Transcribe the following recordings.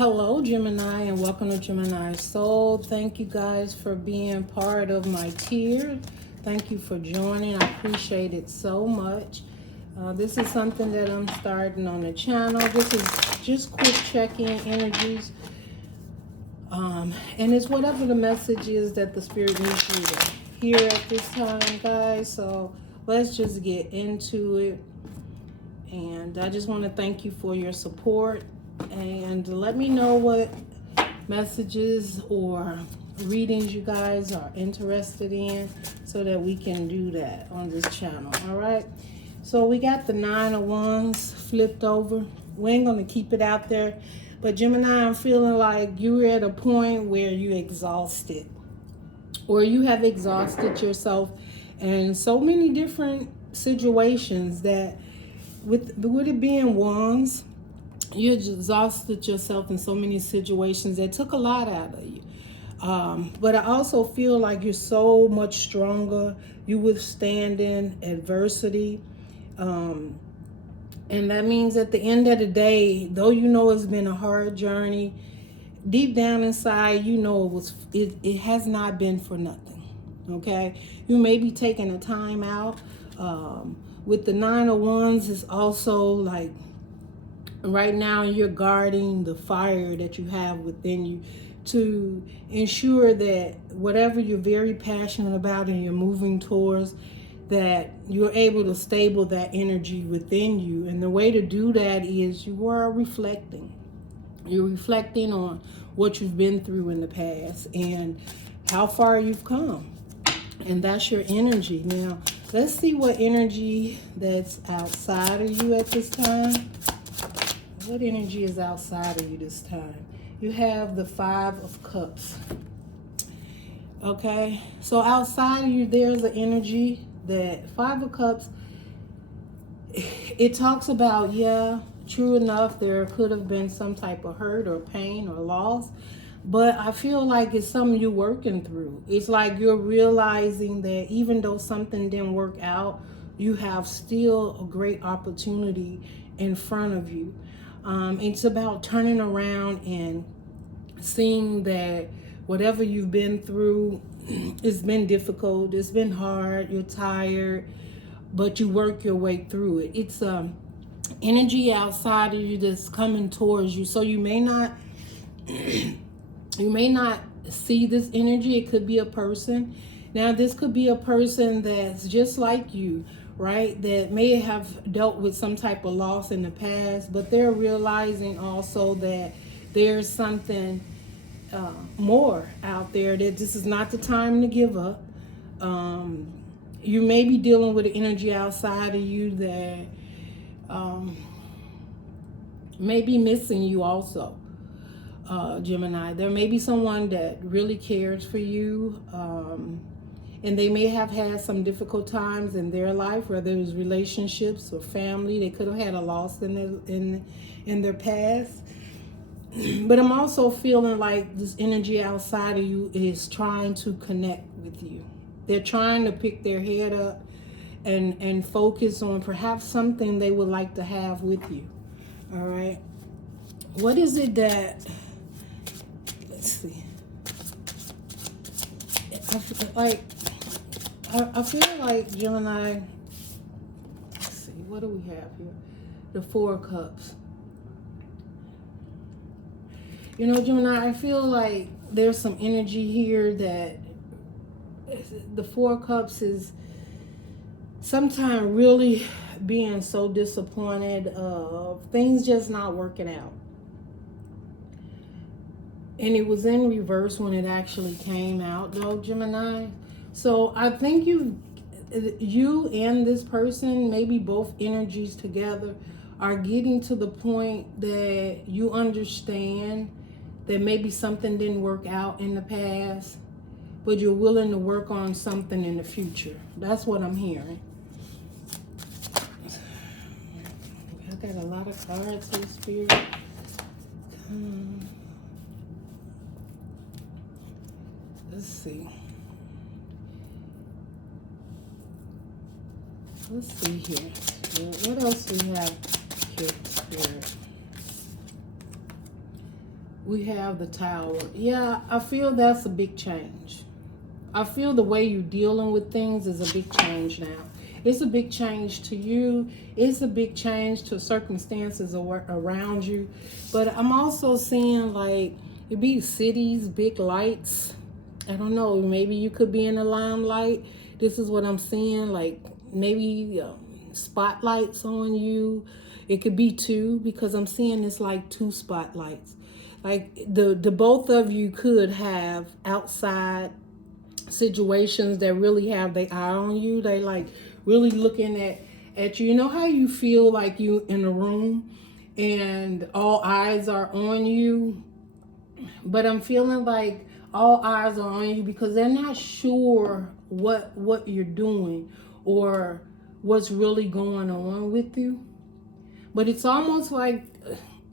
Hello, Gemini, and welcome to Gemini Soul. Thank you guys for being part of my tier. Thank you for joining. I appreciate it so much. This is something that I'm starting on the channel. This is just quick check-in energies. And it's whatever the message is that the Spirit needs you to hear at this time, guys. So let's just get into it. And I just want to thank you for your support. And let me know what messages or readings you guys are interested in so that we can do that on this channel. All right. So we got the 9 of Wands flipped over. We ain't going to keep it out there. But Gemini, I'm feeling like you're at a point where you're exhausted. Or you have exhausted yourself in so many different situations that with it being Wands, you exhausted yourself in so many situations that took a lot out of you. But I also feel like you're so much stronger. You withstanding adversity. And that means at the end of the day, though you know it's been a hard journey, deep down inside, you know it has not been for nothing. Okay? You may be taking a time out. With the 9 of Wands, it's also like right now you're guarding the fire that you have within you to ensure that whatever you're very passionate about and you're moving towards, that you're able to stable that energy within you. And the way to do that is you are reflecting. You're reflecting on what you've been through in the past and how far you've come. And that's your energy. Now, let's see what energy that's outside of you at this time. What energy is outside of you this time? You have the 5 of Cups. Okay, so outside of you, there's an energy that 5 of Cups, it talks about, yeah, true enough, there could have been some type of hurt or pain or loss, but I feel like it's something you're working through. It's like you're realizing that even though something didn't work out, you have still a great opportunity in front of you. It's about turning around and seeing that whatever you've been through, it's been difficult, it's been hard, you're tired, but you work your way through it. It's energy outside of you that's coming towards you. So you may not see this energy. It could be a person. Now this could be a person that's just like you, right? That may have dealt with some type of loss in the past, but they're realizing also that there's something more out there, that this is not the time to give up. You may be dealing with an energy outside of you that may be missing you also. Gemini, there may be someone that really cares for you, and they may have had some difficult times in their life, whether it was relationships or family. They could have had a loss in their past. But I'm also feeling like this energy outside of you is trying to connect with you. They're trying to pick their head up and focus on perhaps something they would like to have with you. All right. What is it that, let's see. I feel like Gemini, let's see, what do we have here? The 4 of Cups. You know, Gemini, I feel like there's some energy here that the 4 of Cups is sometimes really being so disappointed of things just not working out. And it was in reverse when it actually came out, though, Gemini. So I think you and this person, maybe both energies together, are getting to the point that you understand that maybe something didn't work out in the past, but you're willing to work on something in the future. That's what I'm hearing. I got a lot of cards here, Spirit. Let's see. Let's see here. What else do we have here, Spirit? We have the Tower. Yeah, I feel that's a big change. I feel the way you're dealing with things is a big change now. It's a big change to you. It's a big change to circumstances around you. But I'm also seeing like it be cities, big lights. I don't know. Maybe you could be in the limelight. This is what I'm seeing. Like maybe spotlights on you. It could be two because I'm seeing it's like two spotlights. Like the both of you could have outside situations that really have their eye on you. They like really looking at you. You know how you feel like you in a room and all eyes are on you, but I'm feeling like all eyes are on you because they're not sure what you're doing or what's really going on with you. But it's almost like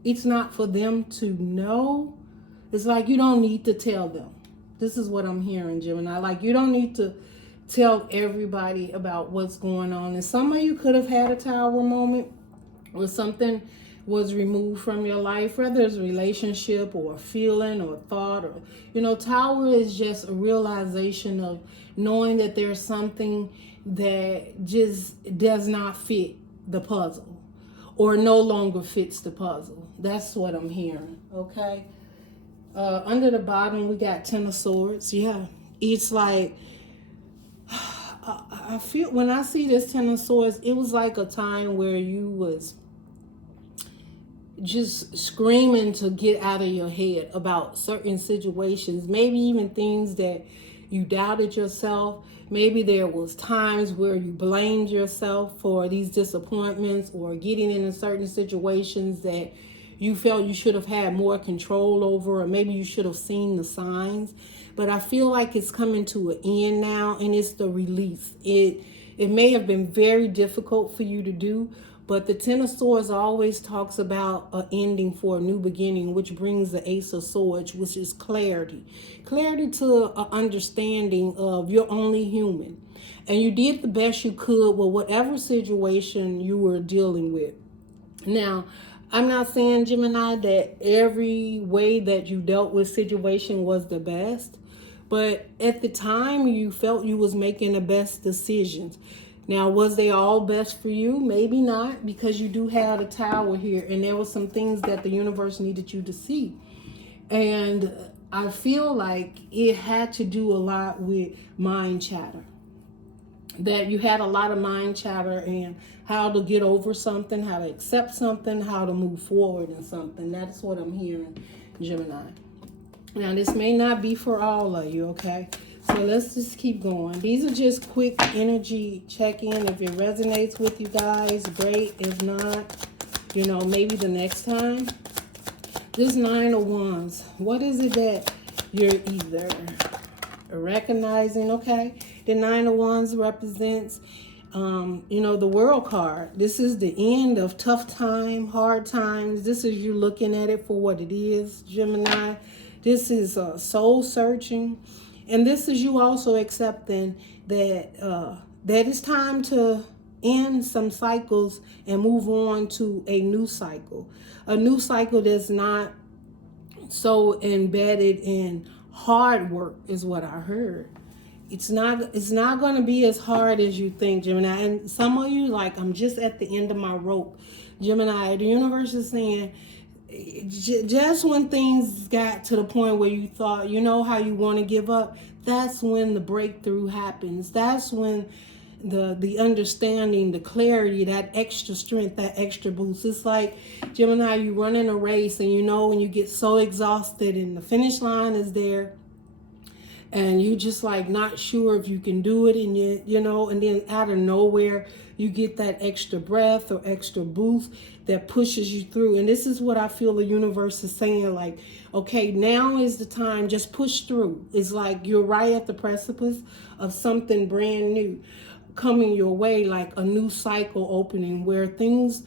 it's not for them to know. It's like you don't need to tell them. This is what I'm hearing, Gemini. Like you don't need to tell everybody about what's going on. And some of you could have had a Tower moment where something was removed from your life, whether it's a relationship or a feeling or a thought, or Tower is just a realization of knowing that there's something that just does not fit the puzzle or no longer fits the puzzle. That's what I'm hearing. Okay. Under the bottom, we got Ten of Swords. Yeah, it's like I feel when I see this Ten of Swords, it was like a time where you was just screaming to get out of your head about certain situations, maybe even things that you doubted yourself. Maybe there was times where you blamed yourself for these disappointments or getting into certain situations that you felt you should have had more control over, or maybe you should have seen the signs. But I feel like it's coming to an end now, and it's the release. It may have been very difficult for you to do, but the Ten of Swords always talks about an ending for a new beginning, which brings the Ace of Swords, which is clarity. Clarity to an understanding of you're only human. And you did the best you could with whatever situation you were dealing with. Now, I'm not saying, Gemini, that every way that you dealt with situation was the best, but at the time you felt you was making the best decisions. Now, was they all best for you? Maybe not, because you do have the Tower here, and there were some things that the universe needed you to see. And I feel like it had to do a lot with mind chatter. That you had a lot of mind chatter and how to get over something, how to accept something, how to move forward in something. That's what I'm hearing, Gemini. Now, this may not be for all of you, okay? So let's just keep going. These are just quick energy check-in. If it resonates with you guys, great. If not, maybe the next time. This Nine of Wands, what is it that you're either recognizing? Okay, the Nine of Wands represents the World card. This is the end of tough time, hard times. This is you looking at it for what it is, Gemini. This is soul searching, and this is you also accepting that it's time to end some cycles and move on to a new cycle that's not so embedded in hard work, is what I heard. It's not going to be as hard as you think, Gemini. And some of you, like, I'm just at the end of my rope, Gemini. The universe is saying, just when things got to the point where you thought, how you want to give up, that's when the breakthrough happens. That's when the understanding, the clarity, that extra strength, that extra boost. It's like, Gemini, you run in a race and when you get so exhausted and the finish line is there, and you just like not sure if you can do it, and and then out of nowhere you get that extra breath or extra boost that pushes you through. And this is what I feel the universe is saying, like, okay, now is the time, just push through. It's like you're right at the precipice of something brand new coming your way, like a new cycle opening where things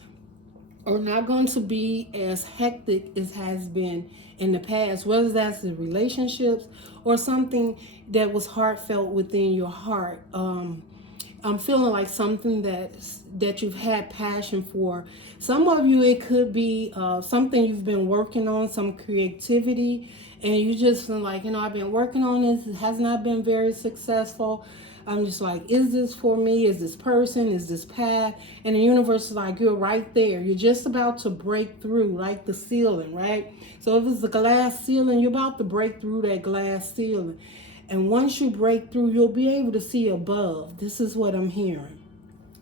are not going to be as hectic as has been in the past, whether that's in relationships or something that was heartfelt within your heart. I'm feeling like something that you've had passion for. Some of you, it could be something you've been working on, some creativity, and you just feel like, I've been working on this. It has not been very successful. I'm just like, is this for me? Is this person? Is this path? And the universe is like, you're right there. You're just about to break through, like the ceiling, right? So if it's a glass ceiling, you're about to break through that glass ceiling. And once you break through, you'll be able to see above. This is what I'm hearing.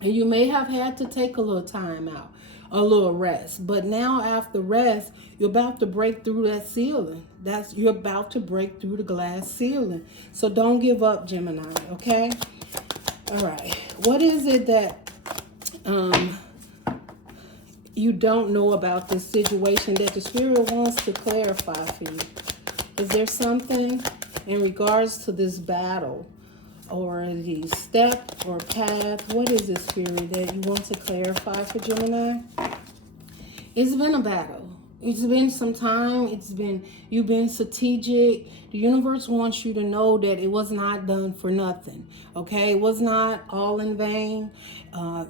And you may have had to take a little time out, a little rest. But now after rest, you're about to break through that ceiling. You're about to break through the glass ceiling. So don't give up, Gemini, okay? All right. What is it that you don't know about this situation that the Spirit wants to clarify for you? Is there something in regards to this battle or the step or path? What is this, Spirit, that you want to clarify for Gemini? It's been a battle. It's been some time. You've been strategic. The universe wants you to know that it was not done for nothing. Okay? It was not all in vain.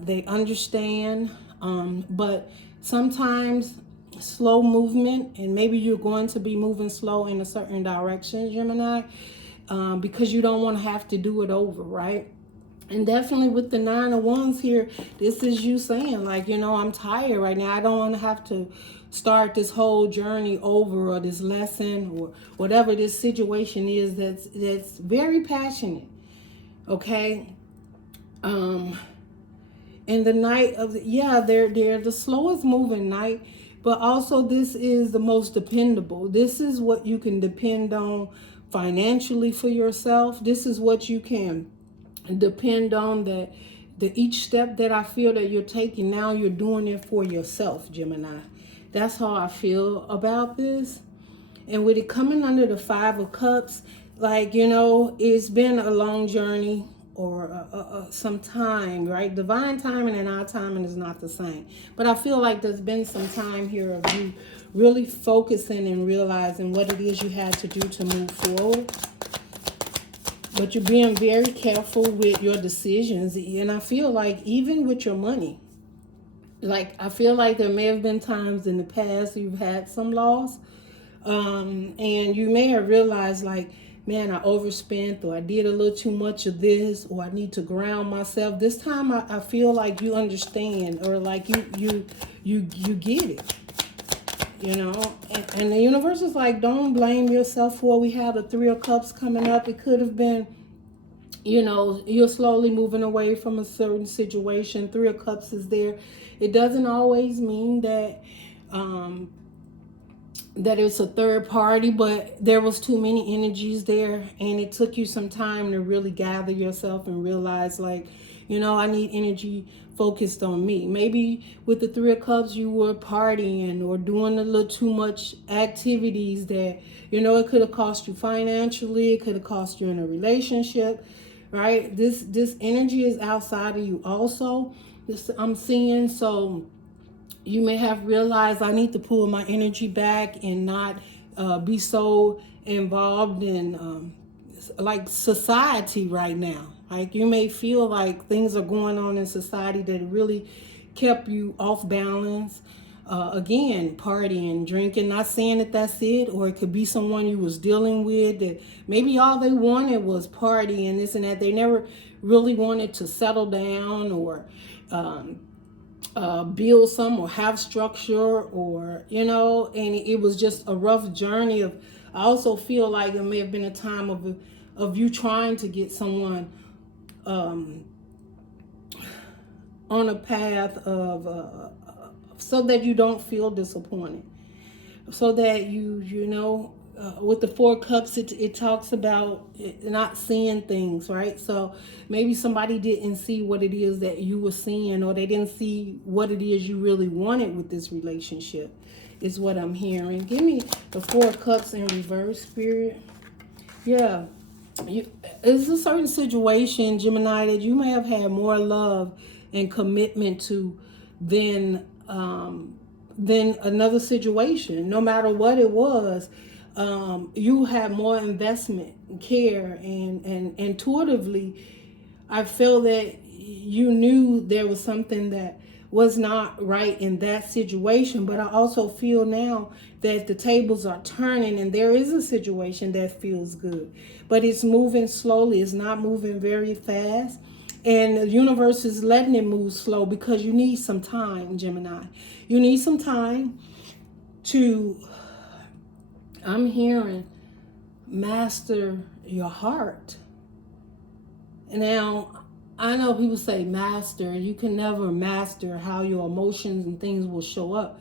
They understand. But sometimes slow movement, and maybe you're going to be moving slow in a certain direction, Gemini, because you don't want to have to do it over, right? And definitely with the 9 of Wands here, this is you saying, like, I'm tired right now. I don't want to have to start this whole journey over, or this lesson, or whatever this situation is that's very passionate. Okay? And the Knight of they're the slowest moving Knight, but also this is the most dependable. This is what you can depend on financially for yourself. This is what you can depend on, that each step that I feel that you're taking now, you're doing it for yourself, Gemini. That's how I feel about this. And with it coming under the 5 of Cups, like, it's been a long journey, or some time, right? Divine timing and our timing is not the same. But I feel like there's been some time here of you really focusing and realizing what it is you had to do to move forward. But you're being very careful with your decisions. And I feel like even with your money, like, I feel like there may have been times in the past you've had some loss. And you may have realized, like, man, I overspent, or I did a little too much of this, or I need to ground myself. This time I feel like you understand, or like you get it. And the universe is like, don't blame yourself for it. We have the 3 of Cups coming up. It could have been, you're slowly moving away from a certain situation. 3 of Cups is there. It doesn't always mean that that it's a third party, but there was too many energies there, and it took you some time to really gather yourself and realize, like, I need energy focused on me. Maybe with the 3 of Cups, you were partying or doing a little too much activities that, it could have cost you financially. It could have cost you in a relationship, right? This energy is outside of you also. This I'm seeing. So you may have realized, I need to pull my energy back and not be so involved in like society right now. Like, you may feel like things are going on in society that really kept you off balance. Again, partying, drinking, not saying that that's it, or it could be someone you was dealing with that maybe all they wanted was party and this and that. They never really wanted to settle down, or build some, or have structure, or and it was just a rough journey of. I also feel like it may have been a time of you trying to get someone on a path of so that you don't feel disappointed, so that with the 4 Cups, it talks about not seeing things, right? So maybe somebody didn't see what it is that you were seeing, or they didn't see what it is you really wanted with this relationship, is what I'm hearing. Give me the 4 Cups in reverse, Spirit. Yeah. It's a certain situation, Gemini, that you may have had more love and commitment to than another situation. No matter what it was, you had more investment, care, and intuitively, I feel that you knew there was something that was not right in that situation. But I also feel now that the tables are turning and there is a situation that feels good, but it's moving slowly. It's not moving very fast. And the universe is letting it move slow because you need some time, Gemini. You need some time to, I'm hearing, master your heart. Now, I know people say master. You can never master how your emotions and things will show up.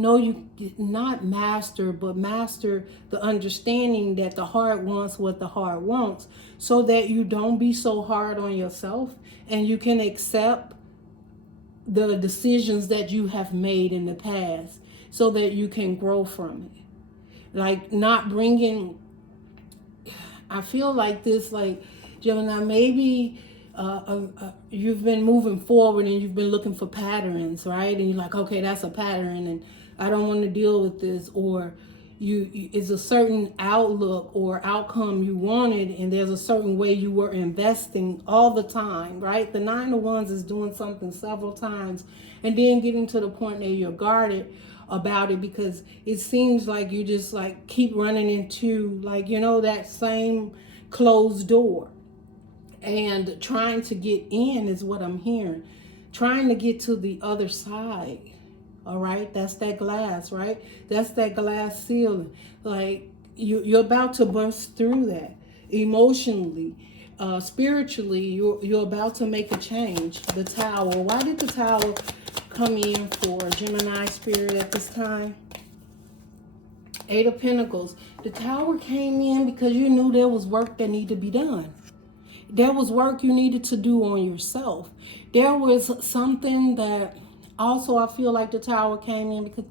No, you not master, but master the understanding that the heart wants what the heart wants, so that you don't be so hard on yourself and you can accept the decisions that you have made in the past so that you can grow from it. Like not bringing, I feel like this, like Gemini, maybe you've been moving forward and you've been looking for patterns, right? And you're like, okay, that's a pattern and I don't want to deal with this. Or you it's a certain outlook or outcome you wanted, and there's a certain way you were investing all the time, right? The Nine of Wands is doing something several times and then getting to the point that you're guarded about it, because it seems like you just like keep running into, like, you know, that same closed door, and trying to get in is what I'm hearing. Trying to get to the other side. All right, that's that glass, right? That's that glass ceiling. Like you're about to burst through that emotionally, spiritually. You're about to make a change. The Tower. Why did the Tower come in for Gemini spirit at this time? Eight of Pentacles. The Tower came in because you knew there was work that needed to be done. There was work you needed to do on yourself. There was something that also I feel like the Tower came in because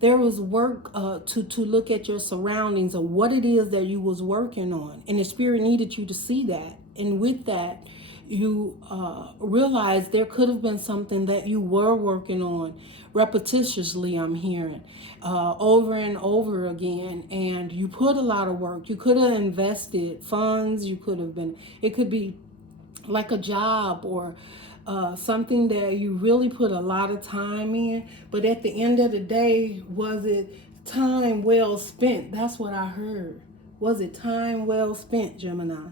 there was work to look at your surroundings or what it is that you was working on. And the Spirit needed you to see that. And with that, you realized there could have been something that you were working on repetitiously, I'm hearing, over and over again. And you put a lot of work. You could have invested funds. You could have been, it could be like a job or something that you really put a lot of time in. But at the end of the day, was it time well spent? That's what I heard. Was it time well spent, Gemini?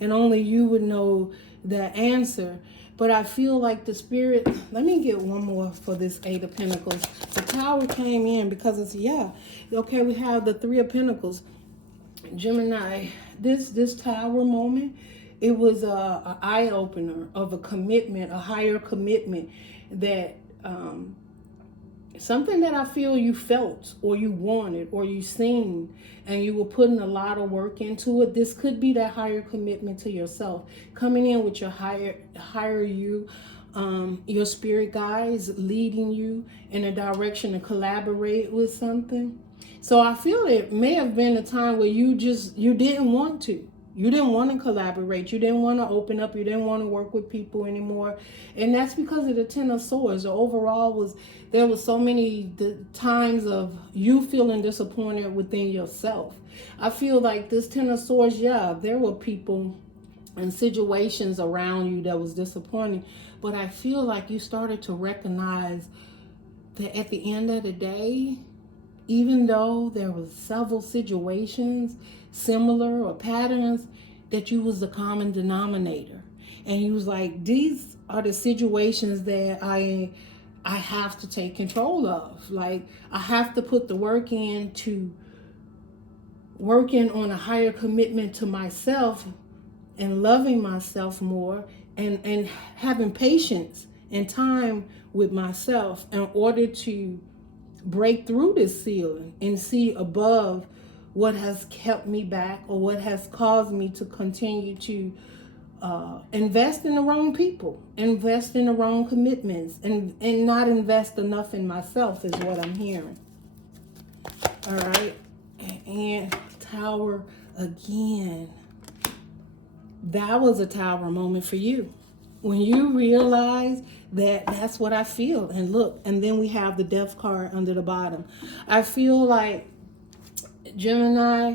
And only you would know the answer. But I feel like the Spirit, let me get one more for this Eight of Pentacles. The Tower came in because it's, yeah, okay, we have the Three of Pentacles. Gemini, this Tower moment, it was a eye-opener of a commitment, a higher commitment, that something that I feel you felt or you wanted or you seen, and you were putting a lot of work into it. This could be that higher commitment to yourself, coming in with your higher you, your spirit guides leading you in a direction to collaborate with something. So I feel it may have been a time where you didn't want to. You didn't want to collaborate. You didn't want to open up. You didn't want to work with people anymore. And that's because of the Ten of Swords. The overall there was so many times of you feeling disappointed within yourself. I feel like this Ten of Swords, yeah, there were people and situations around you that was disappointing. But I feel like you started to recognize that at the end of the day, even though there was several situations similar or patterns, that you was the common denominator. And you was like, these are the situations that I have to take control of. Like, I have to put the work in to working on a higher commitment to myself and loving myself more, and having patience and time with myself in order to break through this ceiling and see above what has kept me back or what has caused me to continue to invest in the wrong people, invest in the wrong commitments, and not invest enough in myself is what I'm hearing. All right. And Tower again. That was a Tower moment for you. When you realize that that's what I feel. And look, and then we have the Death card under the bottom. I feel like, Gemini,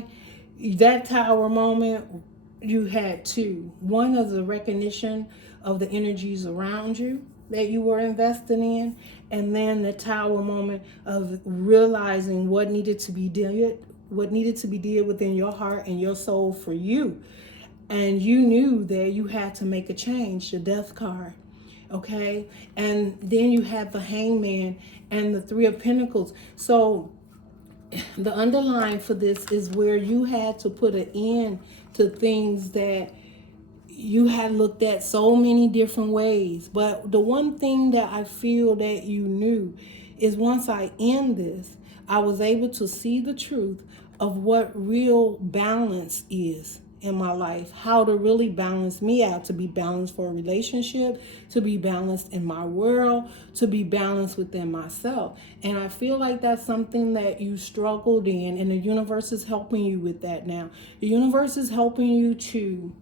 that Tower moment, you had two. One is a recognition of the energies around you that you were investing in, and then the Tower moment of realizing what needed to be did within your heart and your soul for you. And you knew that you had to make a change, the Death card. Okay, and then you have the Hangman and the Three of Pentacles. So the underline for this is where you had to put an end to things that you had looked at so many different ways. But the one thing that I feel that you knew is once I end this, I was able to see the truth of what real balance is in my life, how to really balance me out, to be balanced for a relationship, to be balanced in my world, to be balanced within myself. And I feel like that's something that you struggled in, and the universe is helping you with that now. The universe is helping you to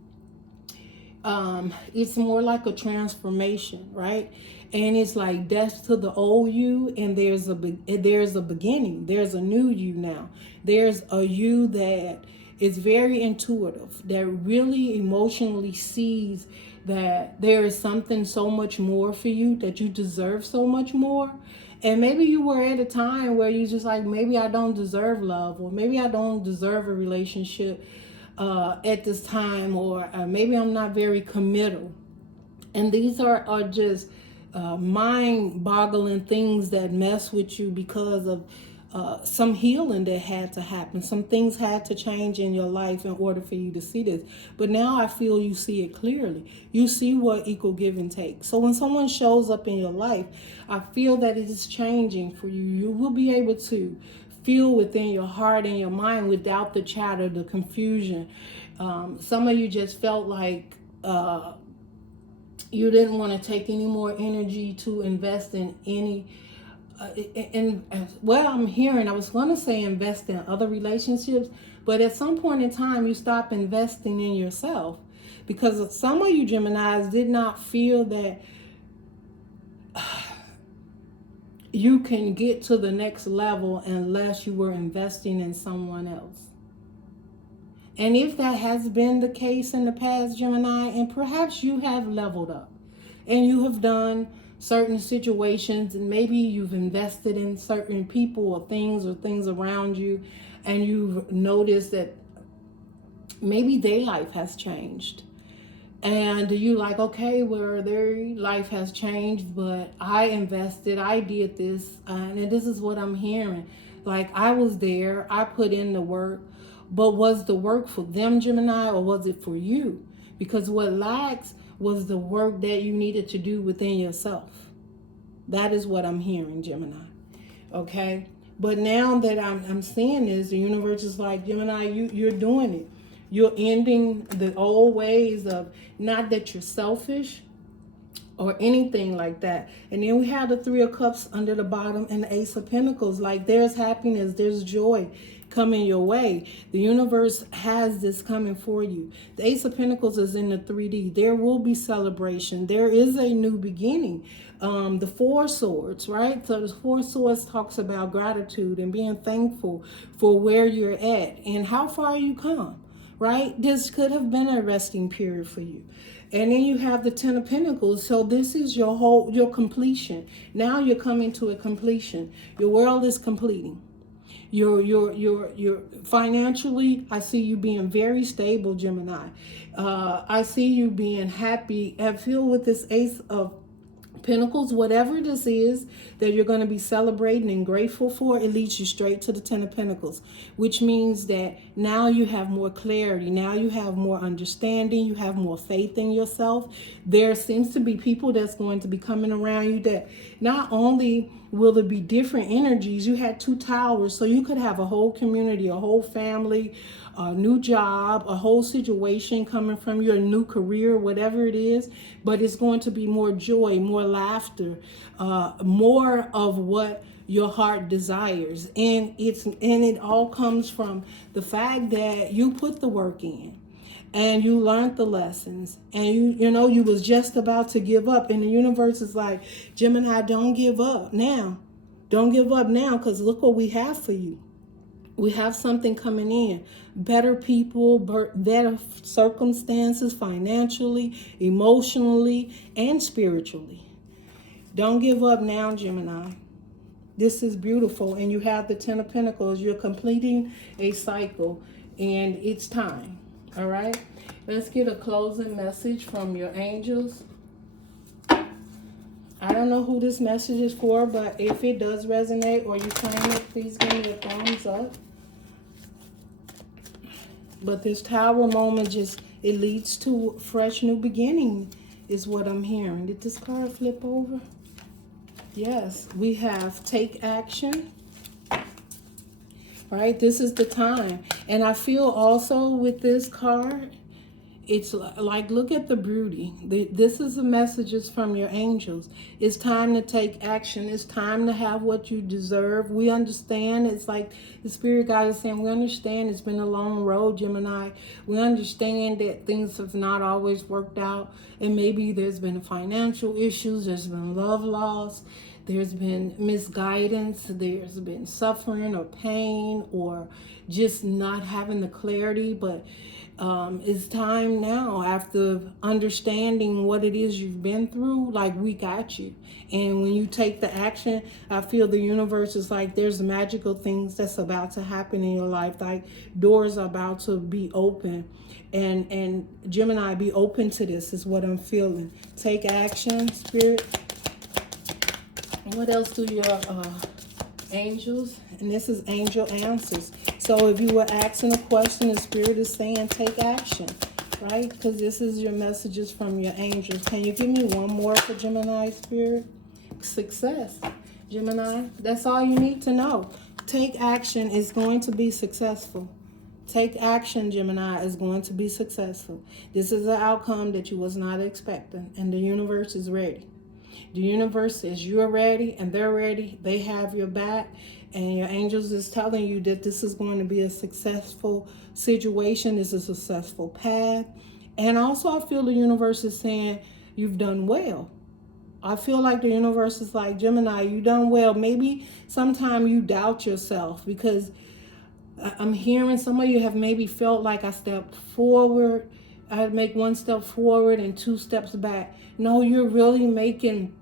it's more like a transformation, right? And it's like death to the old you, and there's a beginning. There's a new you now. There's a you that is very intuitive, that really emotionally sees that there is something so much more for you, that you deserve so much more. And maybe you were at a time where you just like, maybe I don't deserve love, or maybe I don't deserve a relationship at this time, or maybe I'm not very committal. And these are just mind-boggling things that mess with you because of some healing that had to happen. Some things had to change in your life in order for you to see this. But now I feel you see it clearly. You see what equal give and take. So when someone shows up in your life, I feel that it is changing for you. You will be able to feel within your heart and your mind without the chatter, the confusion. Some of you just felt like you didn't want to take any more energy to invest in any I'm hearing, I was going to say invest in other relationships, but at some point in time you stop investing in yourself, because some of you Geminis did not feel that you can get to the next level unless you were investing in someone else. And if that has been the case in the past, Gemini, and perhaps you have leveled up and you have done certain situations, and maybe you've invested in certain people or things around you, and you've noticed that maybe their life has changed. And you like, okay, well, their life has changed, but I invested, I did this, and this is what I'm hearing. Like, I was there, I put in the work, but was the work for them, Gemini, or was it for you? Because what lacks was the work that you needed to do within yourself. That is what I'm hearing, Gemini. Okay? But now that I'm seeing this, the universe is like, Gemini, you're doing it. You're ending the old ways of, not that you're selfish or anything like that. And then we have the Three of Cups under the bottom and the Ace of Pentacles. Like, there's happiness, there's joy coming your way. The universe has this coming for you. The Ace of Pentacles is in the 3D. There will be celebration. There is a new beginning. The Four Swords, right? So the Four Swords talks about gratitude and being thankful for where you're at and how far you come, right? This could have been a resting period for you. And then you have the Ten of Pentacles. So this is your completion. Now you're coming to a completion. Your world is completing. You're financially, I see you being very stable, Gemini. I see you being happy. I feel with this Ace of Pentacles, whatever this is that you're going to be celebrating and grateful for, it leads you straight to the Ten of Pentacles, which means that now you have more clarity. Now you have more understanding. You have more faith in yourself. There seems to be people that's going to be coming around you that not only will there be different energies, you had two towers, so you could have a whole community, a whole family, a new job, a whole situation coming from your new career, whatever it is, but it's going to be more joy, more laughter, more of what your heart desires. And it all comes from the fact that you put the work in and you learned the lessons, and you was just about to give up, and the universe is like, Gemini, don't give up now. Don't give up now, because look what we have for you. We have something coming in. Better people, better circumstances financially, emotionally, and spiritually. Don't give up now, Gemini. This is beautiful. And you have the Ten of Pentacles. You're completing a cycle. And it's time. All right? Let's get a closing message from your angels. I don't know who this message is for, but if it does resonate or you claim it, please give me a thumbs up. But this Tower moment just, it leads to a fresh new beginning is what I'm hearing. Did this card flip over? Yes, we have take action. Right? This is the time. And I feel also with this card, it's like, look at the beauty. This is the messages from your angels. It's time to take action. It's time to have what you deserve. We understand. It's like the Spirit guide is saying, we understand it's been a long road, Gemini. We understand that things have not always worked out. And maybe there's been financial issues. There's been love loss. There's been misguidance. There's been suffering or pain or just not having the clarity. But it's time now, after understanding what it is you've been through, like, we got you. And when you take the action, I feel the universe is like, there's magical things that's about to happen in your life. Like, doors are about to be open. And Gemini, be open to this is what I'm feeling. Take action, Spirit. What else do your angels? And this is angel answers. So if you were asking a question, the Spirit is saying take action, right? Because this is your messages from your angels. Can you give me one more for Gemini, Spirit? Success, Gemini. That's all you need to know. Take action is going to be successful. Take action, Gemini, is going to be successful. This is an outcome that you was not expecting, and the universe is ready. The universe says you're ready and they're ready. They have your back. And your angels is telling you that this is going to be a successful situation. This is a successful path. And also I feel the universe is saying you've done well. I feel like the universe is like, Gemini, you done well. Maybe sometime you doubt yourself, because I'm hearing some of you have maybe felt like I stepped forward. I'd make one step forward and 2 steps back. No, you're really making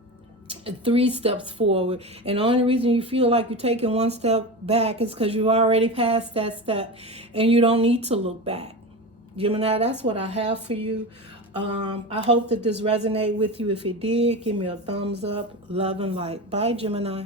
3 steps forward. And the only reason you feel like you're taking 1 step back is because you already passed that step and you don't need to look back. Gemini, that's what I have for you. I hope that this resonated with you. If it did, give me a thumbs up. Love and light. Bye, Gemini.